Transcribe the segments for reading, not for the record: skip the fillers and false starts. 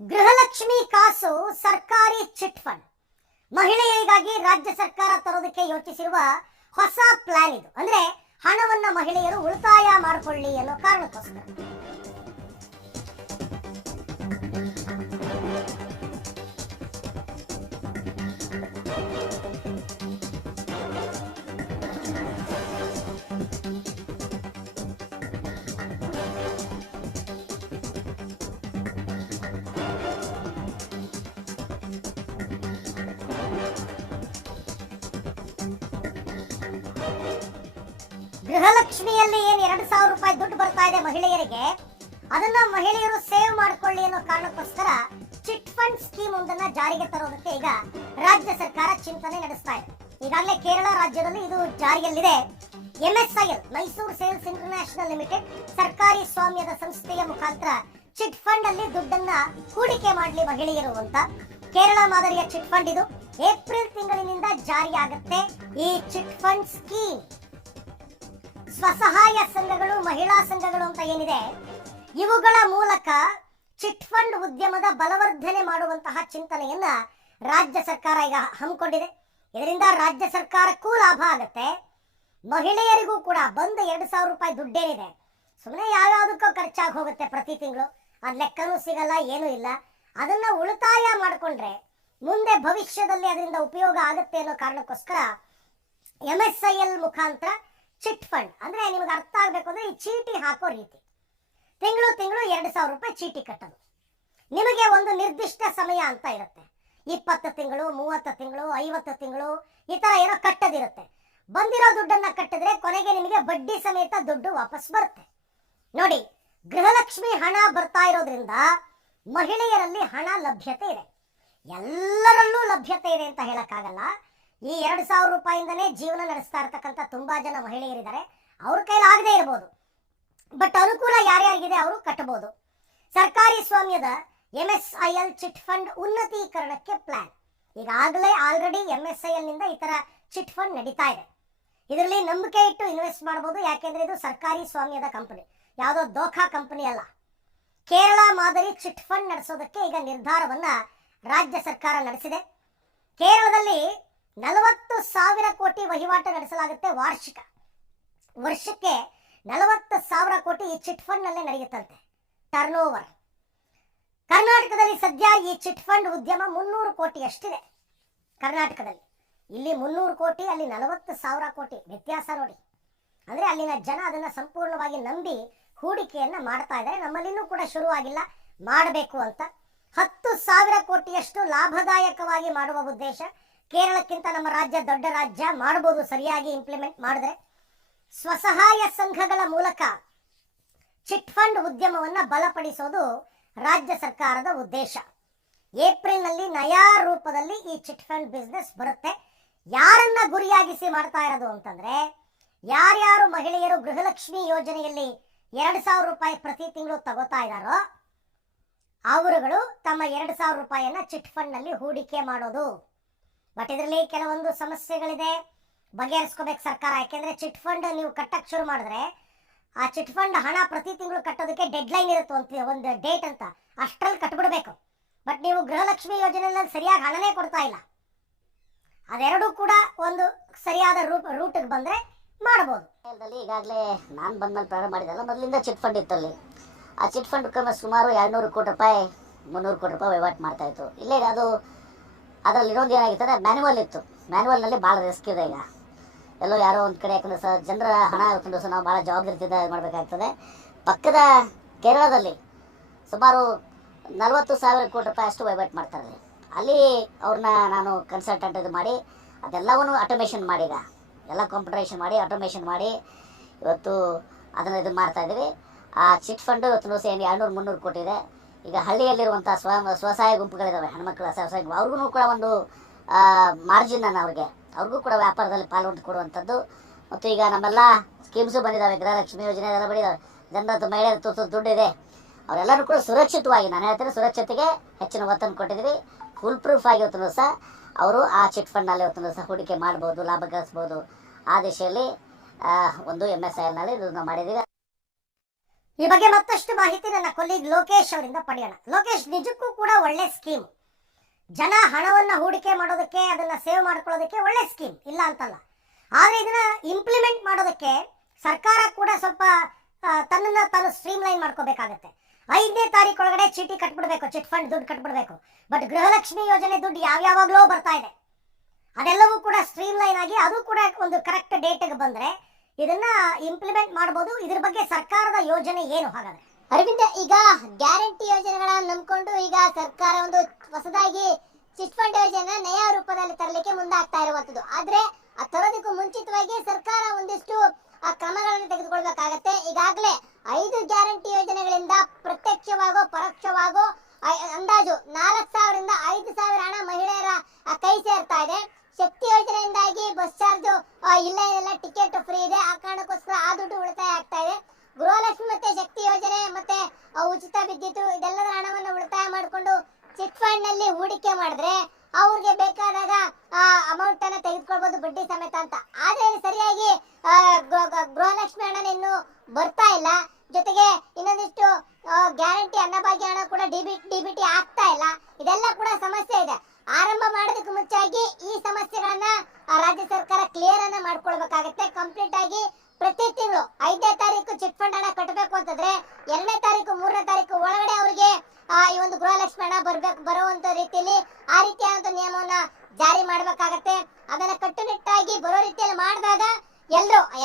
ಗೃಹಲಕ್ಷ್ಮಿ ಕಾಸು ಸರ್ಕಾರಿ chit fund ಮಹಿಳೆಯರಿಗಾಗಿ ರಾಜ್ಯ ಸರ್ಕಾರ ತರೋದಕ್ಕೆ ಯೋಚಿಸಿರುವ ಹೊಸ ಪ್ಲಾನ್ ಇದು. ಅಂದ್ರೆ ಹಣವನ್ನ ಮಹಿಳೆಯರು ಉಳಿತಾಯ ಮಾಡಿಕೊಳ್ಳಿ ಅನ್ನೋ ಕಾರಣಕ್ಕೋಸ್ಕರ. ಗೃಹಲಕ್ಷ್ಮಿಯಲ್ಲಿ ಏನು 2,000 ರೂಪಾಯಿ ದುಡ್ಡು ಬರ್ತಾ ಇದೆ ಮಹಿಳೆಯರಿಗೆ, ಅದನ್ನ ಮಹಿಳೆಯರು ಸೇವ್ ಮಾಡಿಕೊಳ್ಳಿ ಅನ್ನೋ ಕಾರಣಕ್ಕೋಸ್ಕರ ಚಿಟ್ ಫಂಡ್ ಸ್ಕೀಮ್ ಒಂದನ್ನ ಜಾರಿಗೆ ತರೋದಕ್ಕೆ ಈಗ ರಾಜ್ಯ ಸರ್ಕಾರ ಚಿಂತನೆ ನಡೆಸ್ತಾ ಇದೆ. ಈಗಾಗಲೇ ಕೇರಳ ರಾಜ್ಯದಲ್ಲಿ ಇದು ಜಾರಿಯಲ್ಲಿದೆ. MSIL Mysuru sales international limited ಸರ್ಕಾರಿ ಸ್ವಾಮ್ಯದ ಸಂಸ್ಥೆಯ ಮುಖಾಂತರ ಚಿಟ್ ಫಂಡ್ ಅಲ್ಲಿ ದುಡ್ಡನ್ನ ಹೂಡಿಕೆ ಮಾಡಲಿ ಮಹಿಳೆಯರು ಅಂತ ಕೇರಳ ಮಾದರಿಯ ಚಿಟ್ ಫಂಡ್ ಇದು. ಏಪ್ರಿಲ್ ತಿಂಗಳಿನಿಂದ ಜಾರಿಯಾಗುತ್ತೆ ಈ ಚಿಟ್ ಫಂಡ್ ಸ್ಕೀಮ್. ಸ್ವಸಹಾಯ ಸಂಘಗಳು, ಮಹಿಳಾ ಸಂಘಗಳು ಅಂತ ಏನಿದೆ, ಇವುಗಳ ಮೂಲಕ ಚಿಟ್ ಫಂಡ್ ಉದ್ಯಮದ ಬಲವರ್ಧನೆ ಮಾಡುವಂತಹ ಚಿಂತನೆಯನ್ನ ರಾಜ್ಯ ಸರ್ಕಾರ ಈಗ ಹಮ್ಮಿಕೊಂಡಿದೆ. ಇದರಿಂದ ರಾಜ್ಯ ಸರ್ಕಾರಕ್ಕೂ ಲಾಭ ಆಗುತ್ತೆ, ಮಹಿಳೆಯರಿಗೂ ಕೂಡ. ಬಂದ 2,000 ರೂಪಾಯಿ ದುಡ್ಡೇನಿದೆ ಸುಮ್ಮನೆ ಯಾವ್ಯಾವುದಕ್ಕೂ ಖರ್ಚಾಗಿ ಹೋಗುತ್ತೆ ಪ್ರತಿ ತಿಂಗಳು, ಅದ್ ಲೆಕ್ಕನೂ ಸಿಗಲ್ಲ, ಏನೂ ಇಲ್ಲ. ಅದನ್ನ ಉಳಿತಾಯ ಮಾಡಿಕೊಂಡ್ರೆ ಮುಂದೆ ಭವಿಷ್ಯದಲ್ಲಿ ಅದರಿಂದ ಉಪಯೋಗ ಆಗುತ್ತೆ ಅನ್ನೋ ಕಾರಣಕ್ಕೋಸ್ಕರ MSIL ಮುಖಾಂತರ ಚಿಟ್ ಫಂಡ್, ಅಂದ್ರೆ ನಿಮಗೆ ಅರ್ಥ ಆಗ್ಬೇಕು ಅಂದ್ರೆ ಈ ಚೀಟಿ ಹಾಕೋ ರೀತಿ, ತಿಂಗಳು 2,000 ರೂಪಾಯಿ ಚೀಟಿ ಕಟ್ಟೋದು. ನಿಮಗೆ ಒಂದು ನಿರ್ದಿಷ್ಟ ಸಮಯ ಅಂತ ಇರುತ್ತೆ, 20 ತಿಂಗಳು, 30 ತಿಂಗಳು, 50 ತಿಂಗಳು, ಈ ತರ ಏನೋ ಕಟ್ಟದಿರುತ್ತೆ. ಬಂದಿರೋ ದುಡ್ಡನ್ನ ಕಟ್ಟಿದ್ರೆ ಕೊನೆಗೆ ನಿಮಗೆ ಬಡ್ಡಿ ಸಮೇತ ದುಡ್ಡು ವಾಪಸ್ ಬರುತ್ತೆ. ನೋಡಿ, ಗೃಹಲಕ್ಷ್ಮಿ ಹಣ ಬರ್ತಾ ಇರೋದ್ರಿಂದ ಮಹಿಳೆಯರಲ್ಲಿ ಹಣ ಲಭ್ಯತೆ ಇದೆ, ಎಲ್ಲರಲ್ಲೂ ಲಭ್ಯತೆ ಇದೆ ಅಂತ ಹೇಳಕ್ಕಾಗಲ್ಲ. ಈ 2,000 ರೂಪಾಯಿಂದನೇ ಜೀವನ ನಡೆಸ್ತಾ ಇರ್ತಕ್ಕಂಥ ತುಂಬಾ ಜನ ಮಹಿಳೆಯರಿದ್ದಾರೆ, ಅವ್ರ ಕೈಲಾಗದೇ ಇರಬಹುದು, ಬಟ್ ಅನುಕೂಲ ಯಾರ್ಯಾರಿಗಿದೆ ಅವರು ಕಟ್ಟಬಹುದು. ಸರ್ಕಾರಿ ಸ್ವಾಮ್ಯದ MSIL ಚಿಟ್ ಫಂಡ್ ಉನ್ನತೀಕರಣಕ್ಕೆ ಪ್ಲಾನ್. ಈಗಾಗಲೇ ಆಲ್ರೆಡಿ MSIL ನಿಂದ ಈ ತರ ಚಿಟ್ ಫಂಡ್ ನಡೀತಾ ಇದೆ. ಇದರಲ್ಲಿ ನಂಬಿಕೆ ಇಟ್ಟು ಇನ್ವೆಸ್ಟ್ ಮಾಡಬಹುದು, ಯಾಕೆಂದ್ರೆ ಇದು ಸರ್ಕಾರಿ ಸ್ವಾಮ್ಯದ ಕಂಪನಿ, ಯಾವುದೋ ದೋಖಾ ಕಂಪನಿ ಅಲ್ಲ. ಕೇರಳ ಮಾದರಿ ಚಿಟ್ ಫಂಡ್ ನಡೆಸೋದಕ್ಕೆ ಈಗ ನಿರ್ಧಾರವನ್ನ ರಾಜ್ಯ ಸರ್ಕಾರ ನಡೆಸಿದೆ. ಕೇರಳದಲ್ಲಿ 40,000 ಕೋಟಿ ವಹಿವಾಟು ನಡೆಸಲಾಗುತ್ತೆ ವರ್ಷಕ್ಕೆ 40,000 ಕೋಟಿ ಈ ಚಿಟ್ ಫಂಡ್ ನಲ್ಲೇ ನಡೆಯುತ್ತಂತೆ ಟರ್ನ್ ಓವರ್. ಕರ್ನಾಟಕದಲ್ಲಿ ಸದ್ಯ ಈ ಚಿಟ್ ಫಂಡ್ ಉದ್ಯಮ 300 ಕೋಟಿ ಅಷ್ಟಿದೆ ಕರ್ನಾಟಕದಲ್ಲಿ. ಇಲ್ಲಿ 300 ಕೋಟಿ, ಅಲ್ಲಿ 40,000 ಕೋಟಿ, ವ್ಯತ್ಯಾಸ ನೋಡಿ. ಅಂದ್ರೆ ಅಲ್ಲಿನ ಜನ ಅದನ್ನ ಸಂಪೂರ್ಣವಾಗಿ ನಂಬಿ ಹೂಡಿಕೆಯನ್ನ ಮಾಡ್ತಾ ಇದ್ದಾರೆ. ನಮ್ಮಲ್ಲಿನೂ ಕೂಡ ಶುರುವಾಗಿಲ್ಲ, ಮಾಡಬೇಕು ಅಂತ. 10,000 ಕೋಟಿಯಷ್ಟು ಲಾಭದಾಯಕವಾಗಿ ಮಾಡುವ ಉದ್ದೇಶ. ಕೇರಳಕ್ಕಿಂತ ನಮ್ಮ ರಾಜ್ಯ ದೊಡ್ಡ ರಾಜ್ಯ, ಮಾಡಬಹುದು ಸರಿಯಾಗಿ ಇಂಪ್ಲಿಮೆಂಟ್ ಮಾಡಿದ್ರೆ. ಸ್ವಸಹಾಯ ಸಂಘಗಳ ಮೂಲಕ ಚಿಟ್ ಫಂಡ್ ಉದ್ಯಮವನ್ನ ಬಲಪಡಿಸೋದು ರಾಜ್ಯ ಸರ್ಕಾರದ ಉದ್ದೇಶ. ಏಪ್ರಿಲ್ನಲ್ಲಿ ನಯಾ ರೂಪದಲ್ಲಿ ಈ ಚಿಟ್ ಫಂಡ್ ಬಿಸ್ನೆಸ್ ಬರುತ್ತೆ. ಯಾರನ್ನ ಗುರಿಯಾಗಿಸಿ ಮಾಡ್ತಾ ಇರೋದು ಅಂತಂದ್ರೆ, ಯಾರ್ಯಾರು ಮಹಿಳೆಯರು ಗೃಹಲಕ್ಷ್ಮಿ ಯೋಜನೆಯಲ್ಲಿ 2,000 ರೂಪಾಯಿ ಪ್ರತಿ ತಿಂಗಳು ತಗೋತಾ ಇದ್ದಾರೋ ಅವರುಗಳು ತಮ್ಮ 2,000 ರೂಪಾಯಿಯನ್ನ ಚಿಟ್ ಫಂಡ್ ನಲ್ಲಿ ಹೂಡಿಕೆ ಮಾಡೋದು. ಬಟ್ ಇದರಲ್ಲಿ ಕೆಲವೊಂದು ಸಮಸ್ಯೆಗಳಿದೆ, ಬಗೆಹರಿಸ್ಕೋಬೇಕು ಸರ್ಕಾರ. ಯಾಕೆಂದ್ರೆ ಚಿಟ್ ಫಂಡ್ ನೀವು ಕಟ್ಟಕ್ಕೆ ಶುರು ಮಾಡಿದ್ರೆ ಆ ಚಿಟ್ ಫಂಡ್ ಹಣ ಪ್ರತಿ ತಿಂಗಳು ಕಟ್ಟೋದಕ್ಕೆ ಡೆಡ್ ಲೈನ್ ಇರುತ್ತೆ, ಒಂದು ಡೇಟ್ ಅಂತ, ಅಷ್ಟರಲ್ಲಿ ಕಟ್ಬಿಡ್ಬೇಕು. ಬಟ್ ನೀವು ಗೃಹಲಕ್ಷ್ಮಿ ಯೋಜನೆಯಲ್ಲಿ ಸರಿಯಾಗಿ ಹಣನೇ ಕೊಡ್ತಾ ಇಲ್ಲ. ಅದೆರಡೂ ಕೂಡ ಒಂದು ಸರಿಯಾದ ರೂಟ್ಗೆ ಬಂದ್ರೆ ಮಾಡಬಹುದು. ಈಗಾಗಲೇ ನಾನು ಬಂದ್ಮೇಲೆ ಪ್ರಾರಂಭ ಮಾಡಿದಲ್ಲ, ಮೊದಲಿಂದ ಚಿಟ್ ಫಂಡ್ ಇತ್ತಲ್ಲಿ. ಆ ಚಿಟ್ ಫಂಡ್ ಸುಮಾರು 200 ಕೋಟಿ ರೂಪಾಯಿ 300 ಕೋಟಿ ರೂಪಾಯಿ ವಹಿವಾಟು ಮಾಡ್ತಾ ಇತ್ತು. ಇಲ್ಲೇ ಅದು ಅದರಲ್ಲಿ ಇನ್ನೊಂದು ಏನಾಗಿತ್ತು, ಮ್ಯಾನ್ಯುವಲ್ ಇತ್ತು. ಮ್ಯಾನ್ಯುವಲ್ನಲ್ಲಿ ಭಾಳ ರಿಸ್ಕ್ ಇದೆ. ಈಗ ಎಲ್ಲೋ ಯಾರೋ ಒಂದು ಕಡೆ, ಯಾಕಂದ್ರೆ ಜನರ ಹಣ ಇವತ್ತೊಂದು ದಿವಸ ನಾವು ಭಾಳ ಜವಾಬ್ದಾರಿಯಿಂದ ಮಾಡಬೇಕಾಗ್ತದೆ. ಪಕ್ಕದ ಕೇರಳದಲ್ಲಿ ಸುಮಾರು 40,000 ಕೋಟಿ ರೂಪಾಯಿ ಅಷ್ಟು ವಹಿವಾಟು ಮಾಡ್ತಾರೆ. ಅಲ್ಲಿ ಅವ್ರನ್ನ ನಾನು ಕನ್ಸಲ್ಟೆಂಟ್ ಇದು ಮಾಡಿ ಅದೆಲ್ಲವನ್ನೂ ಆಟೋಮೇಷನ್ ಮಾಡಿ, ಈಗ ಎಲ್ಲ ಕಂಪ್ಯೂಟರೈಸೇಷನ್ ಮಾಡಿ ಆಟೋಮೇಷನ್ ಮಾಡಿ ಇವತ್ತು ಅದನ್ನು ಇದು ಮಾಡ್ತಾಯಿದ್ದೀವಿ. ಆ ಚಿಟ್ ಫಂಡು ಇವತ್ತು ದಿವಸ ಏನು 200-300 ಕೋಟಿ ಇದೆ. ಈಗ ಹಳ್ಳಿಯಲ್ಲಿರುವಂಥ ಸ್ವಸಹಾಯ ಗುಂಪುಗಳಿದ್ದಾವೆ, ಹೆಣ್ಮಕ್ಳ ಸ್ವಸಹಾಯ ಗುಂಪು, ಅವ್ರಿಗೂ ಕೂಡ ಒಂದು ಮಾರ್ಜಿನನ್ನು ಅವ್ರಿಗೂ ಕೂಡ ವ್ಯಾಪಾರದಲ್ಲಿ ಪಾಲ್ಗೊಂಡು ಕೊಡುವಂಥದ್ದು. ಮತ್ತು ಈಗ ನಮ್ಮೆಲ್ಲ ಸ್ಕೀಮ್ಸು ಬಂದಿದ್ದಾವೆ, ಗೃಹಲಕ್ಷ್ಮಿ ಯೋಜನೆ ಅದೆಲ್ಲ ಬಂದಿದ್ದಾವೆ. ಜನರದ್ದು ಮಹಿಳೆಯರ ದುಡ್ಡಿದೆ, ಅವರೆಲ್ಲರೂ ಕೂಡ ಸುರಕ್ಷಿತವಾಗಿ, ನಾನು ಹೇಳ್ತೇನೆ ಸುರಕ್ಷತೆಗೆ ಹೆಚ್ಚಿನ ಒತ್ತನ್ನು ಕೊಟ್ಟಿದ್ದೀವಿ. ಫುಲ್ ಪ್ರೂಫ್ ಆಗಿ ಇವತ್ತು ದಿವಸ ಅವರು ಆ ಚಿಟ್ ಫಂಡ್ನಲ್ಲಿ ಇವತ್ತು ದಿವಸ ಹೂಡಿಕೆ ಮಾಡ್ಬೋದು, ಲಾಭ ಗಳಿಸ್ಬೋದು. ಆ ದಿಶೆಯಲ್ಲಿ ಒಂದು MSIL ನಲ್ಲಿ ಇದನ್ನು ಮಾಡಿದ್ದೀವಿ. ಈ ಬಗ್ಗೆ ಮತ್ತಷ್ಟು ಮಾಹಿತಿ ನನ್ನ ಕೊಲ್ಲಿಗ್ ಲೋಕೇಶ್ ಅವರಿಂದ ಪಡೆಯೋಣ. ಲೋಕೇಶ್, ನಿಜಕ್ಕೂ ಕೂಡ ಒಳ್ಳೆ ಸ್ಕೀಮ್. ಜನ ಹಣವನ್ನ ಹೂಡಿಕೆ ಮಾಡೋದಕ್ಕೆ, ಅದನ್ನ ಸೇವ್ ಮಾಡ್ಕೊಳ್ಳೋದಕ್ಕೆ ಒಳ್ಳೆ ಸ್ಕೀಮ್, ಇಲ್ಲ ಅಂತಲ್ಲ. ಆದ್ರೆ ಇದನ್ನ ಇಂಪ್ಲಿಮೆಂಟ್ ಮಾಡೋದಕ್ಕೆ ಸರ್ಕಾರ ಕೂಡ ಸ್ವಲ್ಪ ತನ್ನನ್ನ ತಾನು ಸ್ಟ್ರೀಮ್ ಲೈನ್ ಮಾಡ್ಕೋಬೇಕಾಗತ್ತೆ. 5ನೇ ತಾರೀಕು ಒಳಗಡೆ ಚೀಟಿ ಕಟ್ಬಿಡ್ಬೇಕು, ಚಿಟ್ ಫಂಡ್ ದುಡ್ಡು ಕಟ್ಬಿಡ್ಬೇಕು. ಬಟ್ ಗೃಹಲಕ್ಷ್ಮಿ ಯೋಜನೆ ದುಡ್ಡು ಯಾವ್ಯಾವಾಗ್ಲೂ ಬರ್ತಾ ಇದೆ. ಅದೆಲ್ಲವೂ ಕೂಡ ಸ್ಟ್ರೀಮ್ ಲೈನ್ ಆಗಿ ಅದು ಕೂಡ ಒಂದು ಕರೆಕ್ಟ್ ಡೇಟ್ಗೆ ಬಂದ್ರೆ ಇದನ್ನ ಇಂಪ್ಲಿಮೆಂಟ್ ಮಾಡಬಹುದು. ಇದ್ರ ಬಗ್ಗೆ ಸರ್ಕಾರದ ಯೋಜನೆ ಏನು ಹಾಗಾದ್ರೆ? ಅರವಿಂದ, ಈಗ ಗ್ಯಾರಂಟಿ ಯೋಜನೆಗಳನ್ನ ನಂಬ್ಕೊಂಡು ಈಗ ಸರ್ಕಾರ ಒಂದು ಹೊಸದಾಗಿ ಚಿಟ್ ಫಂಡ್ ಯೋಜನೆ ನಯಾ ರೂಪದಲ್ಲಿ ತರಲಿಕ್ಕೆ ಮುಂದಾಗ್ತಾ ಇರುವಂತದ್ದು. ಆದ್ರೆ ಆ ತರೋದಕ್ಕೂ ಮುಂಚಿತವಾಗಿ ಸರ್ಕಾರ ಒಂದಿಷ್ಟು ಕ್ರಮಗಳನ್ನು ತೆಗೆದುಕೊಳ್ಬೇಕಾಗತ್ತೆ. ಈಗಾಗಲೇ 5 ಗ್ಯಾರಂಟಿ ಯೋಜನೆಗಳಿಂದ ಪ್ರತ್ಯಕ್ಷವಾಗೋ ಪರೋಕ್ಷವಾಗೋ ಅಂದಾಜು 4,000 ರಿಂದ 5,000 ಹಣ ಮಹಿಳೆಯರ ಕೈ ಸೇರ್ತಾ ಇದೆ. ಶಕ್ತಿ ಯೋಜನೆಯಿಂದಾಗಿ ಬಸ್ ಚಾರ್ಜ್ ಇಲ್ಲ ಟಿಕೆಟ್ ಫ್ರೀ ಇದೆ. ಆ ಕಾರಣಕ್ಕೋಸ್ಕರ ಆ ದುಡ್ಡು ಉಳಿತಾಯ ಆಗ್ತಾ ಇದೆ. ಗೃಹಲಕ್ಷ್ಮಿ ಮತ್ತೆ ಶಕ್ತಿ ಯೋಜನೆ ಮತ್ತೆ ಉಚಿತ ವಿದ್ಯುತ್ ಇದೆಲ್ಲದರ ಹಣವನ್ನು ಉಳಿತಾಯ ಮಾಡಿಕೊಂಡು ಚಿಟ್ ಫಂಡ್ ನಲ್ಲಿ ಹೂಡಿಕೆ ಮಾಡಿದ್ರೆ ಅವ್ರಿಗೆ ಬೇಕಾದಾಗ ಅಮೌಂಟ್ ಅನ್ನ ತೆಗೆದುಕೊಳ್ಬಹುದು ಬಡ್ಡಿ ಸಮೇತ ಅಂತ. ಆದ್ರೆ ಸರಿಯಾಗಿ ಗೃಹಲಕ್ಷ್ಮಿ ಹಣ ಇನ್ನು ಬರ್ತಾ ಇಲ್ಲ. ಜೊತೆಗೆ ಇನ್ನೊಂದಿಷ್ಟು ಗ್ಯಾರಂಟಿ ಅನ್ನಭಾಗ್ಯ ಹಣ ಕೂಡ ಡಿಬಿಟಿ ಆಗ್ತಾ ಇಲ್ಲ. ಇದೆಲ್ಲ ಕೂಡ ಸಮಸ್ಯೆ ಇದೆ. ಆರಂಭ ಮಾಡೋದಕ್ಕೆ ಮುಂಚಾಗಿ ಈ ಸಮಸ್ಯೆಗಳನ್ನ ರಾಜ್ಯ ಸರ್ಕಾರ ಕ್ಲಿಯರ್ ಅನ್ನ ಮಾಡ್ಕೊಳ್ಬೇಕಾಗತ್ತೆ. ಕಂಪ್ಲೀಟ್ ಆಗಿ ಪ್ರತಿ ತಿಂಗಳು 5ನೇ ತಾರೀಕು ಚಿಟ್ ಫಂಡ್ ಹಣ ಕಟ್ಟಬೇಕು ಅಂತಂದ್ರೆ 2ನೇ ತಾರೀಕು 3ನೇ ತಾರೀಕು ಒಳಗಡೆ ಅವರಿಗೆ ಈ ಒಂದು ಗೃಹಲಕ್ಷ್ಮಿ ಹಣ ಬರುವಂತ ರೀತಿಯಲ್ಲಿ ಆ ರೀತಿಯಾದಂತ ನಿಯಮವನ್ನ ಜಾರಿ ಮಾಡ್ಬೇಕಾಗತ್ತೆ. ಅದನ್ನ ಕಟ್ಟುನಿಟ್ಟಾಗಿ ಬರೋ ರೀತಿಯಲ್ಲಿ ಮಾಡಿದಾಗ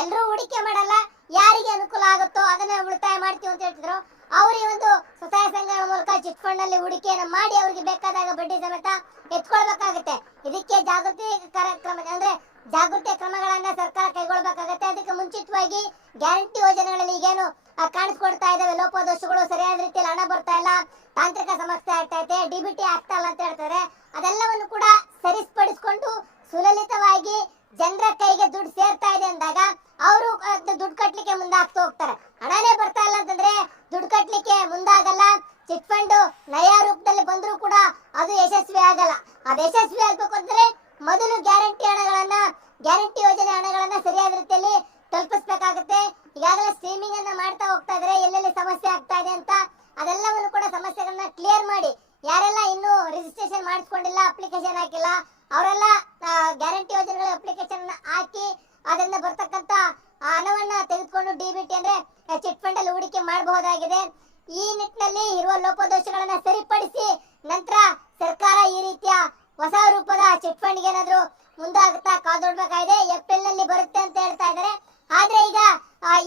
ಎಲ್ರೂ ಹೂಡಿಕೆ ಮಾಡಲ್ಲ. ಯಾರಿಗೆ ಅನುಕೂಲ ಆಗುತ್ತೋ ಅದನ್ನ ಉಳಿತಾಯ ಮಾಡ್ತೀವಿ ಅಂತ ಹೇಳ್ತಿದ್ರು. ಅವ್ರ ಈ ಒಂದು ಸ್ವಸಹಾಯ ಸಂಘಗಳ ಮೂಲಕ ಚಿಟ್ ಫಂಡ್ ನಲ್ಲಿ ಹೂಡಿಕೆಯನ್ನ ಮಾಡಿ ಅವರಿಗೆ ಬೇಕಾದಾಗ ಬಡ್ಡಿ ಸಮೇತ ಎತ್ಕೊಳ್ಬೇಕಾಗತ್ತೆ. ಇದಕ್ಕೆ ಜಾಗೃತಿ ಕಾರ್ಯಕ್ರಮ ಅಂದ್ರೆ ಜಾಗೃತಿ ಕ್ರಮಗಳನ್ನ ಸರ್ಕಾರ ಕೈಗೊಳ್ಳಬೇಕಾಗತ್ತೆ. ಅದಕ್ಕೆ ಮುಂಚಿತವಾಗಿ ಗ್ಯಾರಂಟಿ ಯೋಜನೆಗಳಲ್ಲಿ ಈಗೇನು ಕಾಣಿಸ್ಕೊಡ್ತಾ ಇದಾವೆ ಲೋಪದೋಷಗಳು, ಸರಿಯಾದ ರೀತಿಯಲ್ಲಿ ಹಣ ಬರ್ತಾ ಇಲ್ಲ, ತಾಂತ್ರಿಕ ಸಮಸ್ಯೆ ಆಗ್ತಾ ಇದೆ, ಡಿಬಿಟಿ ಆಗ್ತಾ ಇಲ್ಲ ಅಂತ ಹೇಳ್ತಾರೆ. ಅದೆಲ್ಲವನ್ನು ಕೂಡ ಸರಿಪಡಿಸಿಕೊಂಡು ಸುಲಲಿತವಾಗಿ ಜನರ ಕೈಗೆ ದುಡ್ಡು ಸೇರ್ತಾ ಇದೆ ಅಂದಾಗ ಅವರು ದುಡ್ಡು ಕಟ್ಲಿಕ್ಕೆ ಮುಂದಾಗ್ತಾ ಹೋಗ್ತಾರೆ. ಹಣನೇ ಬರ್ತಾ ಇಲ್ಲ ಅಂತಂದ್ರೆ ದುಡ್ಡು ಕಟ್ಲಿಕ್ಕೆ ಮುಂದಾಗಲ್ಲ. ಚಿಟ್ ಫಂಡ್ ನಯಾ ರೂಪದಲ್ಲಿ ಬಂದ್ರೂ ಕೂಡ ಅದು ಯಶಸ್ವಿ ಆಗಲ್ಲ. ಅದು ಯಶಸ್ವಿ ಆಗ್ಬೇಕು ಅಂದ್ರೆ ಮೊದಲು ಗ್ಯಾರಂಟಿ ಯೋಜನೆ ಹಣಗಳನ್ನ ಸರಿಯಾದ ರೀತಿಯಲ್ಲಿ ತಲುಪಿಸಬೇಕಾಗುತ್ತೆ. ಈಗಾಗಲೇ ಸ್ಟ್ರೀಮಿಂಗ್ ಅನ್ನ ಮಾಡ್ತಾ ಹೋಗ್ತಾ ಇದ್ರೆ ಎಲ್ಲೆಲ್ಲಿ ಸಮಸ್ಯೆ ಆಗ್ತಾ ಇದೆ ಅಂತ ಅದೆಲ್ಲವನ್ನು ಕೂಡ ಸಮಸ್ಯೆಗಳನ್ನ ಕ್ಲಿಯರ್ ಮಾಡಿ ಯಾರೆಲ್ಲ ಇನ್ನೂ ರಿಜಿಸ್ಟ್ರೇಷನ್ ಮಾಡಿಸ್ಕೊಂಡಿಲ್ಲ, ಅಪ್ಲಿಕೇಶನ್ ಹಾಕಿಲ್ಲ, ಅವರೆಲ್ಲ ಗ್ಯಾರಂಟಿ ಯೋಜನೆಗಳ ಅಪ್ಲಿಕೇಶನ್ ಹಾಕಿ ಅದರಿಂದ ಬರ್ತಕ್ಕಂತ ಹಣವನ್ನ ತೆಗೆದುಕೊಂಡು ಡಿಬಿಟಿ ಅಂದ್ರೆ ಚಿಟ್ ಫಂಡ್ ಅಲ್ಲಿ ಹೂಡಿಕೆ ಮಾಡಬಹುದಾಗಿದೆ. ಈ ನಿಟ್ಟಿನಲ್ಲಿ ಇರುವ ಲೋಪದೋಷಗಳನ್ನ ಸರಿಪಡಿಸಿ ನಂತರ ಸರ್ಕಾರ ಈ ರೀತಿಯ ಹೊಸ ರೂಪದ ಚಿಟ್ ಫಂಡ್ ಏನಾದ್ರು ಮುಂದಾಗುತ್ತಾ ಕಾದೊಡ್ಬೇಕಾಗಿದೆ. ಏಪ್ರಿಲ್ ನಲ್ಲಿ ಬರುತ್ತೆ ಅಂತ ಹೇಳ್ತಾ ಇದ್ದಾರೆ. ಆದ್ರೆ ಈಗ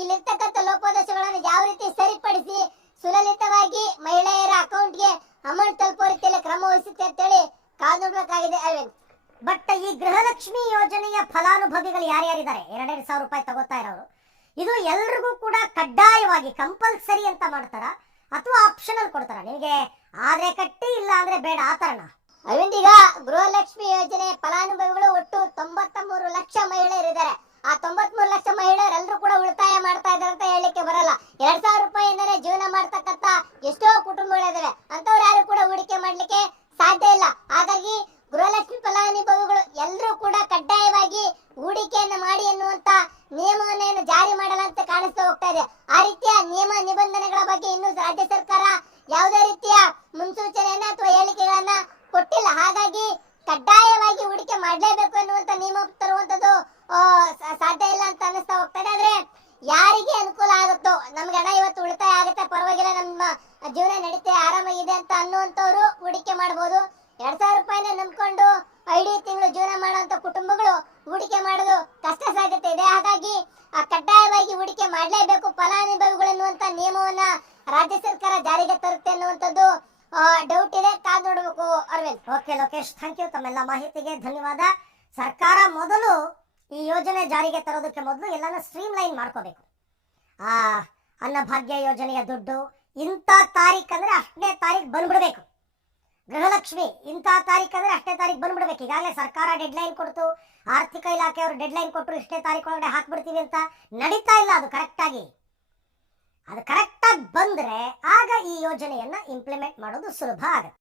ಇಲ್ಲಿರ್ತಕ್ಕಂಥ ಲೋಪದೋಷಗಳನ್ನು ಯಾವ ರೀತಿ ಸರಿಪಡಿಸಿ ಸುಲಲಿತವಾಗಿ ಮಹಿಳೆಯರ ಅಕೌಂಟ್ಗೆ ಅಮೌಂಟ್ ತಲುಪೋ ರೀತಿಯಲ್ಲಿ ಕ್ರಮ ವಹಿಸುತ್ತೆ ಅಂತೇಳಿ ಕಾದೊಡ್ಬೇಕಾಗಿದೆ. ಅರವಿಂದ್, ಬಟ್ ಈ ಗೃಹಲಕ್ಷ್ಮಿ ಯೋಜನೆಯ ಫಲಾನುಭವಿಗಳು ಯಾರ್ಯಾರಿದ್ದಾರೆ 2,000 ರೂಪಾಯಿ ತಗೋತಾ ಇರೋರು, ಇದು ಎಲ್ರಿಗೂ ಕೂಡ ಕಡ್ಡಾಯವಾಗಿ ಕಂಪಲ್ಸರಿ ಅಂತ ಮಾಡ್ತಾರ ಅಥವಾ ಆಪ್ಷನಲ್ ಕೊಡ್ತಾರ? ನಿಮಗೆ ಆದ್ರೆ ಕಟ್ಟಿ, ಇಲ್ಲ ಅಂದ್ರೆ ಬೇಡ, ಆ ತರನ? ಅರವಿಂದ್, ಈಗ ಗೃಹಲಕ್ಷ್ಮಿ ಯೋಜನೆ ಫಲಾನುಭವಿಗಳು ಒಟ್ಟು 93 ಲಕ್ಷ ಮಹಿಳೆಯರಿದ್ದಾರೆ. ಆ 93 ಲಕ್ಷ ಮಹಿಳೆಯರೆಲ್ಲರೂ ಕೂಡ ಉಳಿತಾಯ ಮಾಡ್ತಾ ಇದ್ದಾರೆ ಅಂತ ಹೇಳಲಿಕ್ಕೆ ಬರಲ್ಲ. 2,000 ರೂಪಾಯಿಂದನೇ ಜೀವನ ಮಾಡ್ತಕ್ಕಂತ ಎಷ್ಟೋ ಕುಟುಂಬಗಳಿದಾವೆ. ಅಂತವ್ರು ಯಾರು ಕೂಡ ಹೂಡಿಕೆ ಮಾಡ್ಲಿಕ್ಕೆ ಸಾಧ್ಯ ಇಲ್ಲ. ಹಾಗಾಗಿ ಗೃಹಲಕ್ಷ್ಮಿ ಫಲಾನುಭವಿಗಳು ಎಲ್ಲರೂ ಕೂಡ ಕಡ್ಡಾಯವಾಗಿ ಹೂಡಿಕೆಯನ್ನ ಮಾಡಿ ಎನ್ನುವಂತ ನಿಯಮವನ್ನು ಜಾರಿ ಮಾಡಲ್ಲ ಅಂತ ಕಾಣಿಸ್ತಾ ಹೋಗ್ತಾ ಇದೆ. ಆ ರೀತಿಯ ನಿಯಮ ನಿಬಂಧನೆಗಳ ಬಗ್ಗೆ ಇನ್ನು ರಾಜ್ಯ ಸರ್ಕಾರ ಯಾವುದೇ ರೀತಿಯ ಮುನ್ಸೂಚನೆಯನ್ನ ಅಥವಾ ಹೇಳಿಕೆಗಳನ್ನ ಕೊಟ್ಟಿಲ್ಲ. ಹಾಗಾಗಿ ಕಡ್ಡಾಯವಾಗಿ ಹೂಡಿಕೆ ಮಾಡಲೇಬೇಕು ಎನ್ನುವಂತ ನಿಯಮ ತರುವಂತದ್ದು ಸಾಧ್ಯ ಇಲ್ಲ ಅಂತ ಅನಿಸ್ತಾ ಹೋಗ್ತಾ ಇದೆ. ಆದ್ರೆ ಯಾರಿಗೆ ಅನುಕೂಲ ಆಗುತ್ತೋ, ನಮ್ಗೆ ಹಣ ಇವತ್ತು ಉಳಿತಾಯ ಆಗುತ್ತೆ, ಪರವಾಗಿಲ್ಲ, ನಮ್ಮ ಜೀವನ ನಡೀತೆ, ಆರಾಮಾಗಿದೆ ಅಂತ ಅನ್ನುವಂಥವ್ರು ಹೂಡಿಕೆ ಮಾಡಬಹುದು. 2,000 ರೂಪಾಯಿನ ನಂಬ್ಕೊಂಡು ಇಡೀ ತಿಂಗಳು ಜೀವನ ಮಾಡುವಂತ ಕುಟುಂಬಗಳು ಹೂಡಿಕೆ ಮಾಡೋದು ಕಷ್ಟ ಸಾಧ್ಯತೆ ಇದೆ. ಹಾಗಾಗಿ ಕಡ್ಡಾಯವಾಗಿ ಹೂಡಿಕೆ ಮಾಡಲೇಬೇಕು ಫಲಾನುಭವಿಗಳು ಎನ್ನುವಂತ ನಿಯಮವನ್ನ ರಾಜ್ಯ ಸರ್ಕಾರ ಜಾರಿಗೆ ತರುತ್ತೆ ಅನ್ನುವಂಥದ್ದು ಡೌಟ್ ಇದೆ. ಕಾದು ನೋಡಬೇಕು. Aravind, okay Lokesh, thank you. ತಮ್ಮೆಲ್ಲ ಮಾಹಿತಿಗೆ ಧನ್ಯವಾದ. ಸರ್ಕಾರ ಮೊದಲು ಈ ಯೋಜನೆ ಜಾರಿಗೆ ತರೋದಕ್ಕೆ ಮೊದಲು ಎಲ್ಲಾನ ಸ್ಟ್ರೀಮ್ ಲೈನ್ ಮಾಡ್ಕೋಬೇಕು. ಅನ್ನಭಾಗ್ಯ ಯೋಜನೆಯ ದುಡ್ಡು ಇಂಥ ತಾರೀಖ್ ಅಂದ್ರೆ 8ನೇ ತಾರೀಕು ಬಂದ್ಬಿಡ್ಬೇಕು. ಗೃಹಲಕ್ಷ್ಮಿ ಇಂಥ ತಾರೀಖ್ ಅಂದ್ರೆ 8ನೇ ತಾರೀಕು ಬಂದ್ಬಿಡ್ಬೇಕು. ಈಗಾಗಲೇ ಸರ್ಕಾರ ಡೆಡ್ಲೈನ್ ಕೊಡ್ತು, ಆರ್ಥಿಕ ಇಲಾಖೆಯವರು ಡೆಡ್ಲೈನ್ ಕೊಟ್ಟರು, 8ನೇ ತಾರೀಕು ಒಳಗಡೆ ಹಾಕ್ಬಿಡ್ತೀವಿ ಅಂತ. ನಡೀತಾ ಇಲ್ಲ ಅದು ಕರೆಕ್ಟಾಗಿ. ಅದು ಕರೆಕ್ಟಾಗಿ ಬಂದ್ರೆ ಆಗ ಈ ಯೋಜನೆಯನ್ನ ಇಂಪ್ಲಿಮೆಂಟ್ ಮಾಡೋದು ಸುಲಭ ಆಗುತ್ತೆ.